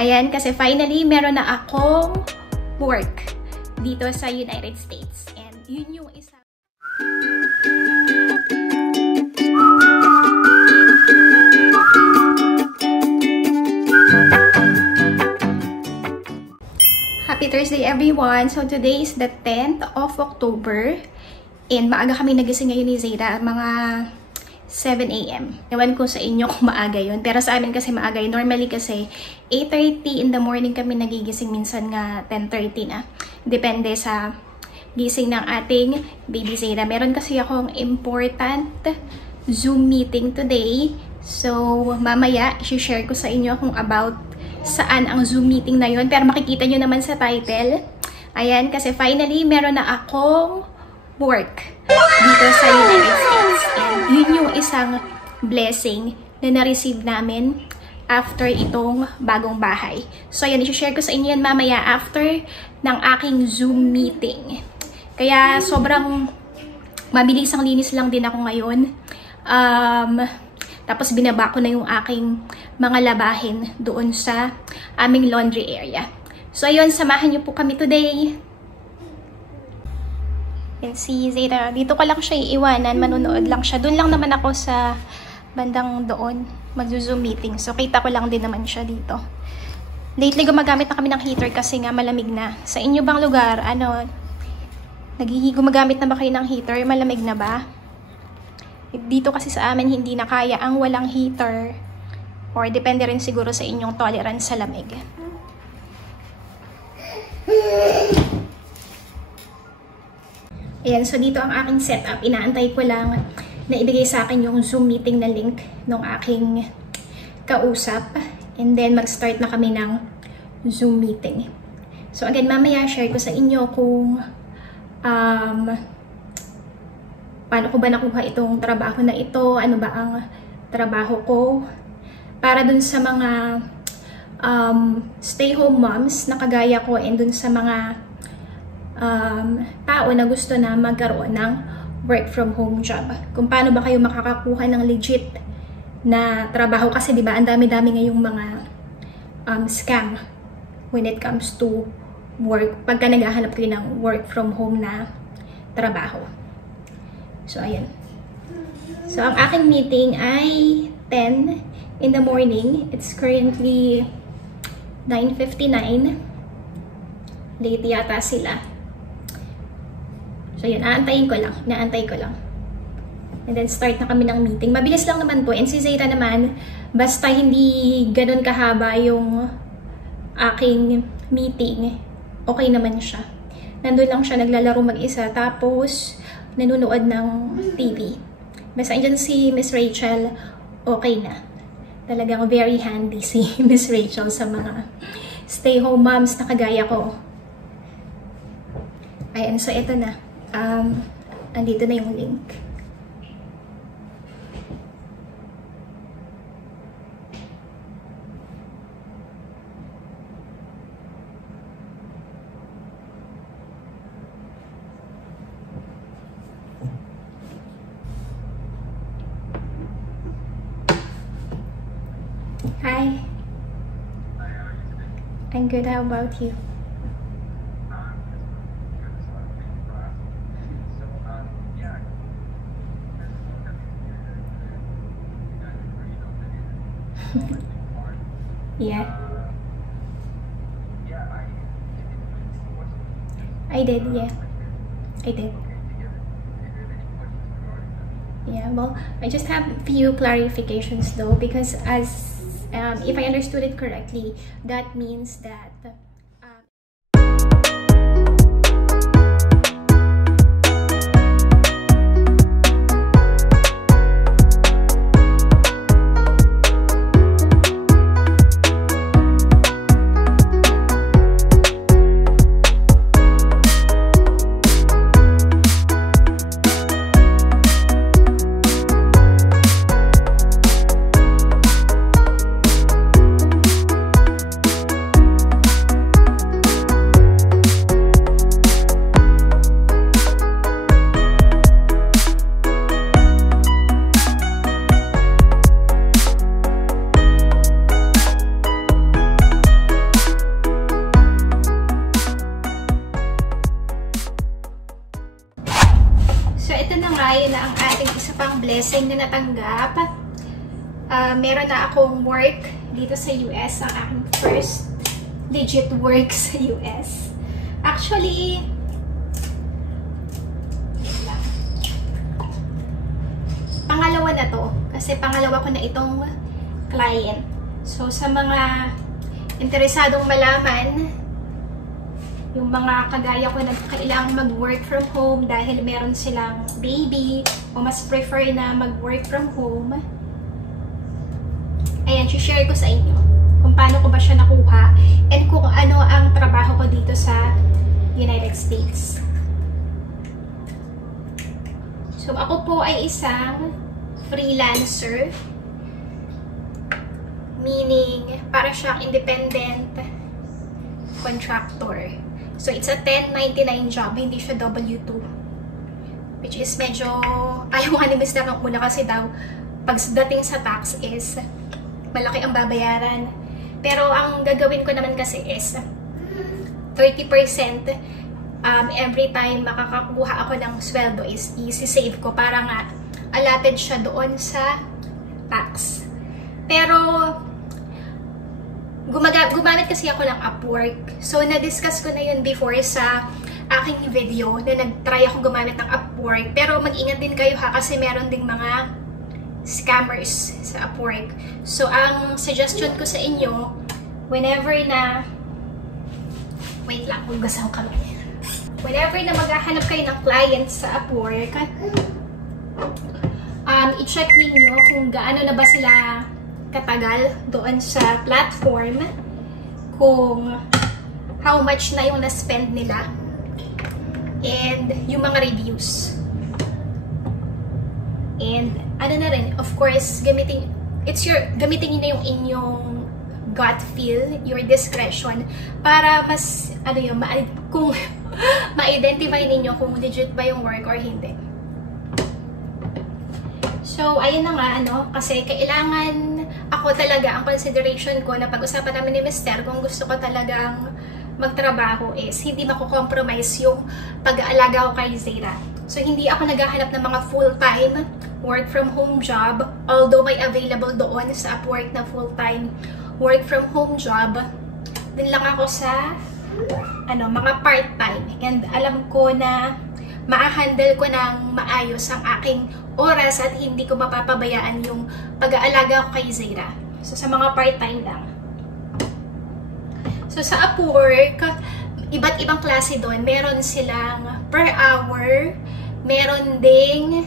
Ayan, kasi finally, meron na akong work dito sa United States. And yun yung isa. Happy Thursday everyone! So today is the 10th of October. And maaga kami nagising ngayon ni Zayda, mga 7 AM. Ewan ko sa inyo kung maaga yun. Pero sa amin kasi maaga yun. Normally kasi 8:30 in the morning kami nagigising. Minsan nga 10:30 na. Depende sa gising ng ating baby Zayda. Meron kasi akong important Zoom meeting today. So mamaya, i-share ko sa inyo kung about saan ang Zoom meeting na yun. Pero makikita nyo naman sa title. Ayan, kasi finally meron na akong work dito sa United States. And yun yung isang blessing na na-receive namin after itong bagong bahay. So ayan, i-share ko sa inyo yan mamaya after ng aking Zoom meeting. Kaya sobrang mabilis ang linis lang din ako ngayon. Tapos binaba ko na yung aking mga labahin doon sa aming laundry area. So ayun, samahan niyo po kami today. And si Zayda, dito ko lang siya iiwanan, manunood lang siya. Doon lang naman ako sa bandang doon, mag-zoom meeting. So kita ko lang din naman siya dito. Lately gumagamit na kami ng heater kasi nga malamig na. Sa inyo bang lugar, gumagamit na ba kayo ng heater? Malamig na ba? Dito kasi sa amin hindi na kaya ang walang heater. Or depende rin siguro sa inyong tolerance sa lamig. Ayan, so dito ang aking setup. Inaantay ko lang na ibigay sa akin yung Zoom meeting na link ng aking kausap. And then mag-start na kami ng Zoom meeting. So again, mamaya share ko sa inyo kung paano ko ba nakuha itong trabaho na ito, ano ba ang trabaho ko. Para dun sa mga stay-home moms na kagaya ko and dun sa mga tao na gusto na magkaroon ng work from home job. Kung paano ba kayo makakakuha ng legit na trabaho kasi 'di ba ang dami-dami ngayong mga scam when it comes to work pagka naghahanap kayo ng work from home na trabaho. So ayan. So ang aking meeting ay 10 in the morning. It's currently 9:59. Late yata sila. So yun, inaantay ko lang. And then start na kami ng meeting. Mabilis lang naman po. And si Zayda naman, basta hindi ganun kahaba yung aking meeting, okay naman siya. Nandun lang siya, naglalaro mag-isa. Tapos, nanonood ng TV. Basta andyan si Miss Rachel, okay na. Talagang very handy si Miss Rachel sa mga stay-home moms na kagaya ko. Ayan, so ito na. Andito na yung link. Hi. I'm good. How about you? Yeah. I did, yeah. I did. Yeah, well, I just have a few clarifications though, because as if I understood it correctly, that means that tayo na ang ating isa pang blessing na natanggap. Meron na akong work dito sa US, ang aking first legit work sa US. Actually, pangalawa na to. Kasi pangalawa ko na itong client. So, sa mga interesadong malaman, yung mga kagaya ko na kailangang mag-work from home dahil meron silang baby o mas prefer na mag-work from home, ayan, share ko sa inyo kung paano ko ba siya nakuha and kung ano ang trabaho ko dito sa United States. So, ako po ay isang freelancer, meaning para siyang independent contractor. So, it's a 1099 job, hindi siya W2. Which is medyo, ayaw nga ni Mr. ng una kasi daw, pagdating sa tax is, malaki ang babayaran. Pero, ang gagawin ko naman kasi is, 30% every time makakakuha ako ng sweldo is isi-save ko para nga allotted siya doon sa tax. Pero, gumamit kasi ako ng Upwork. So, na-discuss ko na yun before sa aking video na nag-try ako gumamit ng Upwork. Pero, mag-ingat din kayo ha kasi meron ding mga scammers sa Upwork. So, ang suggestion ko sa inyo, whenever na... Wait lang, hugasan ko lang. Whenever na maghahanap kayo ng client sa Upwork, i-check ninyo kung gaano na ba sila katagal doon sa platform, kung how much na yung na-spend nila, and yung mga reviews. And ano na rin, of course, gamitin niyo na yung inyong gut feel, your discretion, para mas, kung ma-identify ninyo kung legit ba yung work or hindi. So, ayun na nga, kasi kailangan ako talaga, ang consideration ko na pag-usapan namin ni Mr. kung gusto ko talagang magtrabaho is hindi mako-compromise yung pag-aalaga ko kay Zaira. So, hindi ako naghahanap ng mga full-time work from home job, although may available doon sa Upwork na full-time work from home job. Din lang ako sa mga part-time. And alam ko na ma-handle ko ng maayos ang aking oras at hindi ko mapapabayaan yung pag-aalaga ko kay Zaira. So, sa mga part-time lang. So, sa Upwork, iba't ibang klase doon. Meron silang per hour, meron ding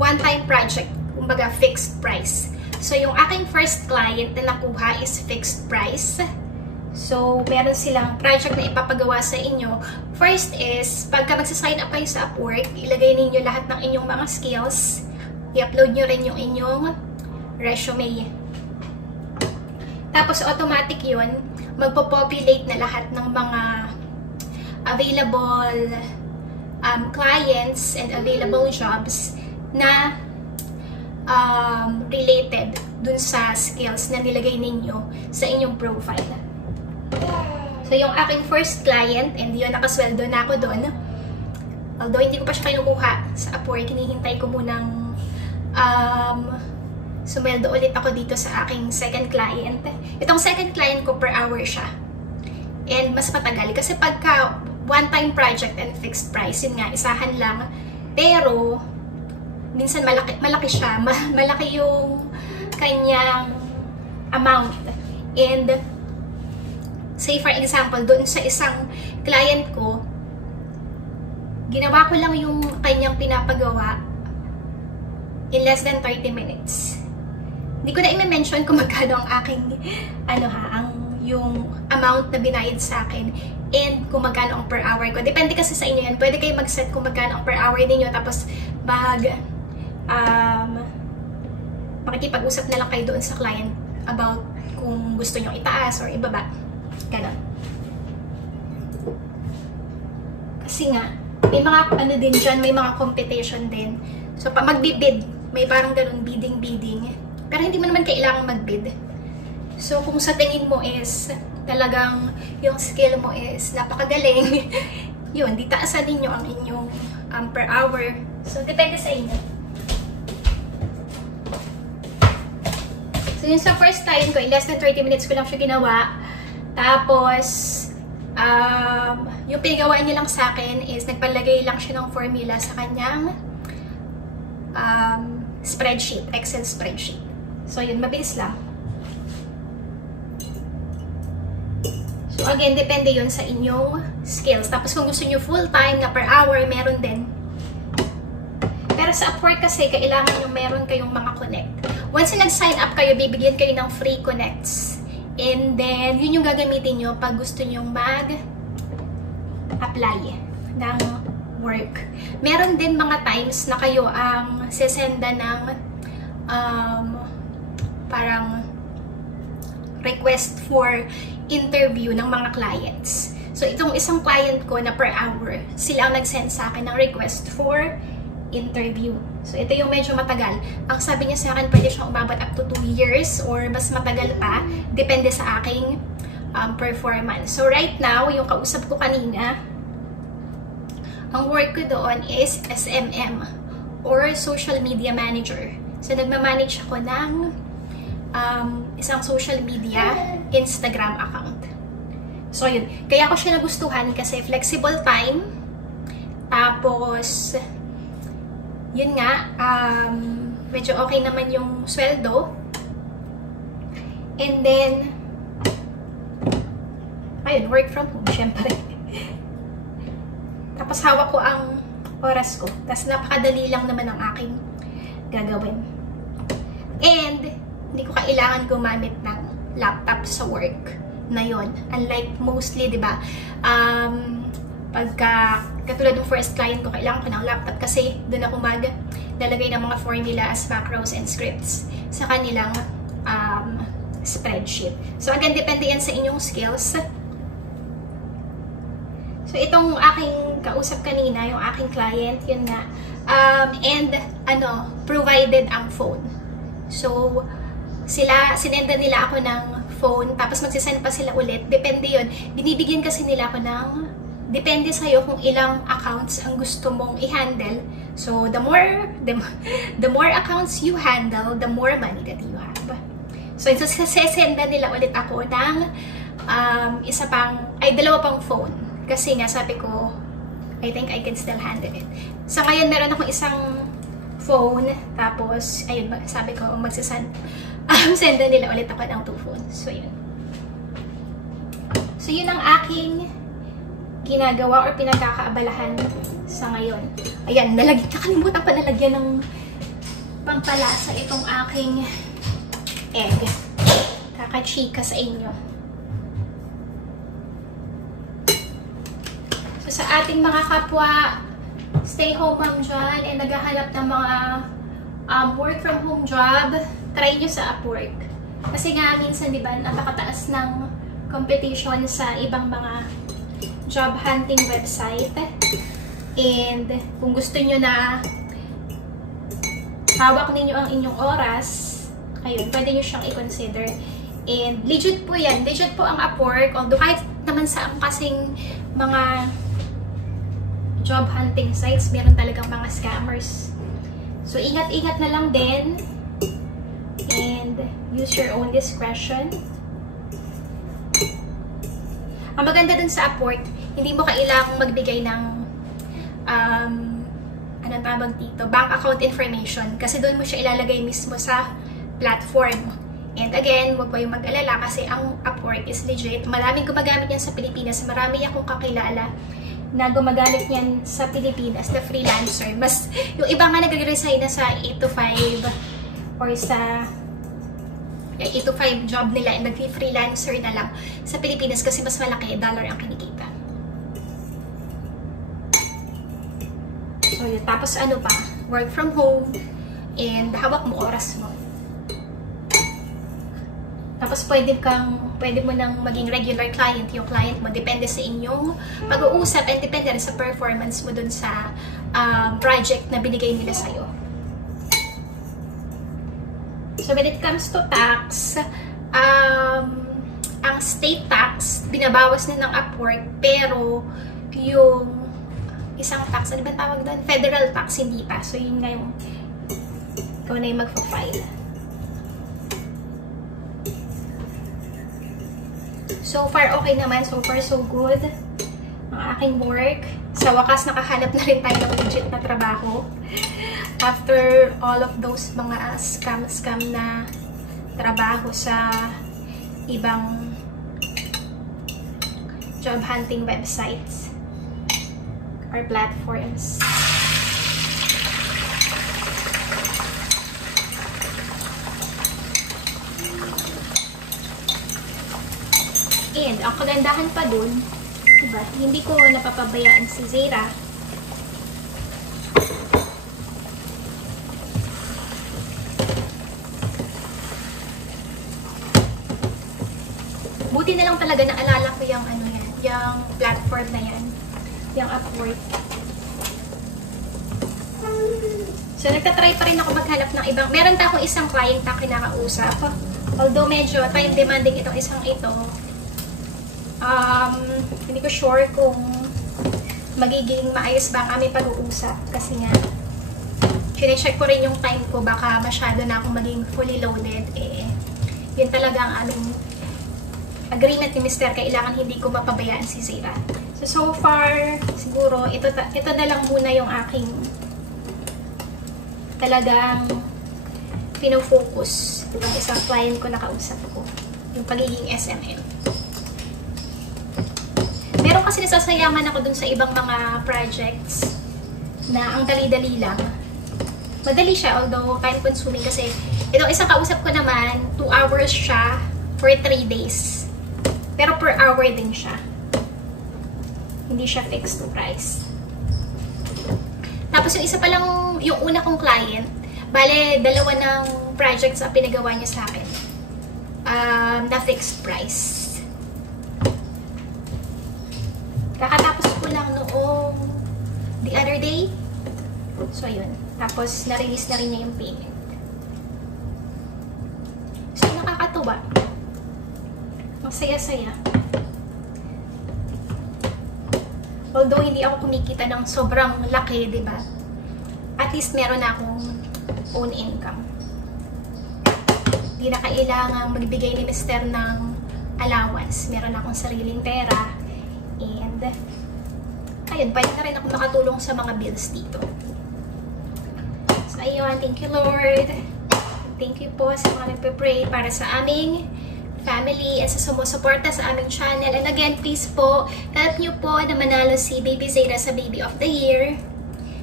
one-time project, kumbaga fixed price. So, yung aking first client na nakuha is fixed price. So, meron silang project na ipapagawa sa inyo. First is, pagka magsasign up kayo sa Upwork, ilagay ninyo lahat ng inyong mga skills. I-upload nyo rin yung inyong resume. Tapos, automatic yun, magpo-populate na lahat ng mga available clients and available jobs na related dun sa skills na nilagay ninyo sa inyong profile. So, yung aking first client, and yun, nakasweldo na ako doon. Although, hindi ko pa siya kinukuha sa Upwork, hinihintay ko munang sumweldo ulit ako dito sa aking second client. Itong second client ko per hour siya. And mas matagal. Kasi pagka one-time project and fixed price, yun nga, isahan lang. Pero, minsan malaki siya. Malaki yung kanyang amount. And, say for example, doon sa isang client ko, ginawa ko lang yung kanyang pinapagawa in less than 30 minutes. Hindi ko na i-mention kung magkano ang aking, yung amount na binayad sa akin and kung magkano ang per hour ko. Depende kasi sa inyo yan. Pwede kayo mag-set kung magkano ang per hour ninyo tapos makikipag-usap na lang kayo doon sa client about kung gusto nyo itaas or ibaba. Ganon. Kasi nga, may mga din dyan, may mga competition din. So, pag magbibid, may parang ganon, bidding. Pero hindi mo naman kailangan magbid. So, kung sa tingin mo is 30 talagang yung skill mo is napakagaling, yun, di taasan ninyo ang inyong per hour. So, depende sa inyo. So, yun sa first client ko, in less than 30 minutes ko lang siya ginawa. Tapos, yung pinagawa niya lang sa akin is nagpalagay lang siya ng formula sa kanyang spreadsheet, Excel spreadsheet. So, yun, mabilis lang. So, again, depende yun sa inyong skills. Tapos, kung gusto nyo full-time na per hour, meron din. Pero sa Upwork kasi, kailangan nyo meron kayong mga connect. Once na nag-sign up kayo, bibigyan kayo ng free connects. And then, yun yung gagamitin nyo pag gusto nyo mag-apply ng work. Meron din mga times na kayo ang sesenda ng parang request for interview ng mga clients. So, itong isang client ko na per hour, sila ang nag-send sa akin ng request for interview. So, ito yung medyo matagal. Ang sabi niya sa akin, pwede siyang umabot up to 2 years or mas matagal pa. Depende sa aking performance. So, right now, yung kausap ko kanina, ang work ko doon is SMM or Social Media Manager. So, nagmamanage ako ng isang social media Instagram account. So, yun. Kaya ako siya nagustuhan kasi flexible time. Tapos, yun nga, medyo okay naman yung sweldo. And then, ayun, work from home, syempre. Tapos hawak ko ang oras ko. Tapos napakadali lang naman ang aking gagawin. And, hindi ko kailangan gumamit ng laptop sa work na yon. Unlike mostly, di ba, katulad ng first client ko, kailangan ko ng laptop kasi doon ako maglalagay ng mga formulas, macros, and scripts sa kanilang spreadsheet. So, again, depende yan sa inyong skills. So, itong aking kausap kanina, yung aking client, yun nga. And, provided ang phone. So, sinenda nila ako ng phone, tapos magsisend pa sila ulit. Depende yun. Binibigyan kasi nila ako ng, depende sa'yo kung ilang accounts ang gusto mong i-handle. So, the more accounts you handle, the more money that you have. So, sasenda nila ulit ako ng dalawa pang phone. Kasi nga, sabi ko, I think I can still handle it. So, ngayon, meron akong isang phone. Tapos, ayun, sabi ko, senda nila ulit ako ng 2 phones. So, yun. So, yun ang aking ginagawa or pinagkakaabalahan sa ngayon. Ayan, nakalimutan pa nalagyan ng pampalasa itong aking egg. Kakachika sa inyo. So, sa ating mga kapwa stay home mom dyan and naghahanap ng mga work from home job, try nyo sa Upwork. Kasi nga, minsan, di ba, napakataas ng competition sa ibang mga job hunting website. And kung gusto nyo na hawak ninyo ang inyong oras, ayun, pwede nyo siyang i-consider. And legit po yan. Legit po ang Upwork. Although kahit naman sa kasing mga job hunting sites, meron talagang mga scammers. So, ingat-ingat na lang din. And use your own discretion. Ang maganda dun sa Upwork, hindi mo kailangang magbigay ng anong tawag dito, bank account information. Kasi doon mo siya ilalagay mismo sa platform. And again, huwag kayong mag-alala kasi ang Upwork is legit. Maraming gumagamit yan sa Pilipinas. Marami akong kakilala na gumagamit yan sa Pilipinas na freelancer. Mas, yung iba nga nag-resign na sa 8 to 5 or sa 8 to 5 job nila and nag-freelancer na lang sa Pilipinas kasi mas malaki dollar ang kinikita. So, yun. Tapos ano pa? Work from home and hawak mo oras mo. Tapos pwede mo nang maging regular client yung client mo. Depende sa inyong pag-uusap and depende rin sa performance mo dun sa project na binigay nila sa'yo. So when it comes to tax, ang state tax, binabawas na ng Upwork, pero yung isang tax, ano ba tawag doon? Federal tax, hindi pa. So, yun nga yung ikaw na yung magpa-file. So far, okay naman. So far, so good. Ang aking work. Sa wakas, nakahanap na rin tayo ng legit na trabaho. After all of those mga scam na trabaho sa ibang job hunting websites or platforms. And ang kagandahan pa dun, diba, hindi ko napapabayaan si Zaira. Buti na lang talaga naalala ko yung ano yan, yung platform na yan, yung Upwork. So, nagtatry pa rin ako maghanap ng ibang, meron pa akong isang client na kinakausap. Although medyo time demanding itong isang ito, hindi ko sure kung magiging maayos ba ang aming pag-uusap kasi nga chine-check ko rin yung time ko, baka masyado na akong maging fully loaded. Yun talaga ang aming agreement ni Mr. Kailangan hindi ko mapabayaan si Zaira. So far siguro ito na lang muna yung aking talagang pinofocus yung isang client ko na kausap ko, yung pagiging SMM. Meron kasi nasasayangan ako dun sa ibang mga projects na ang dali-dali lang. Madali siya, although time-consuming kasi itong isang kausap ko naman, 2 hours siya for 3 days. Pero per hour din siya. Hindi siya fixed to price. Tapos yung isa pa lang, yung una kong client, bale, 2 ng projects ang pinagawa niya sa akin. Na fixed price. Kakatapos ko lang noong the other day. So, ayun. Tapos, na-release na rin niya yung payment. So, nakakatuwa. Ang saya-saya. Although, hindi ako kumikita ng sobrang laki, diba? At least, meron na akong own income. Hindi na kailangang magbigay ni Mr. ng allowance. Meron akong sariling pera. And, ayun, pwede na rin ako makatulong sa mga bills dito. So, ayun, thank you Lord. Thank you po sa mga nagpe-pray para sa aming family at sa sumusuporta sa aming channel. And again, please po, help nyo po na manalo si Baby Zaira sa Baby of the Year.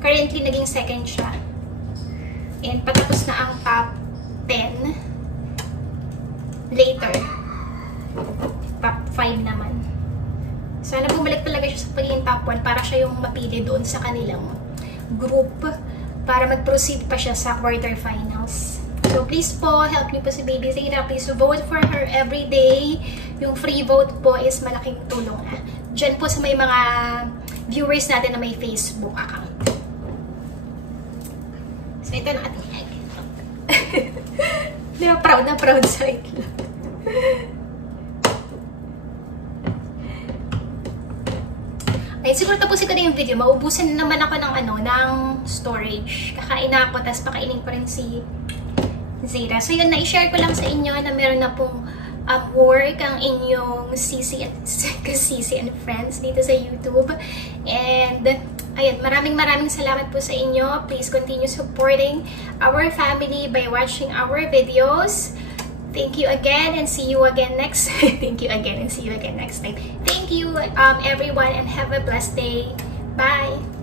Currently, naging second siya. And patapos na ang top 10. Later, top 5 naman. Sana bumalik talaga siya sa pagiging top 1 para siya yung mapili doon sa kanilang group para mag-proceed pa siya sa quarterfinals. So please po, help niyo po si Baby Zaira. Please vote for her every day. Yung free vote po is malaking tulong na. Diyan po sa may mga viewers natin na may Facebook account. So ito na ating egg. Di ba proud na proud sa itlog? Ay, siguro tapusin ko na yung video. Maubusan naman ako ng storage. Kakain na ako, tapos pakainin ko rin si Zaira. So yun, na-share ko lang sa inyo na meron na pong Upwork ang inyong CC and friends dito sa YouTube. And, ayun, maraming salamat po sa inyo. Please continue supporting our family by watching our videos. Thank you again and see you again next time. Thank you again and see you again next time. Thank you everyone and have a blessed day. Bye!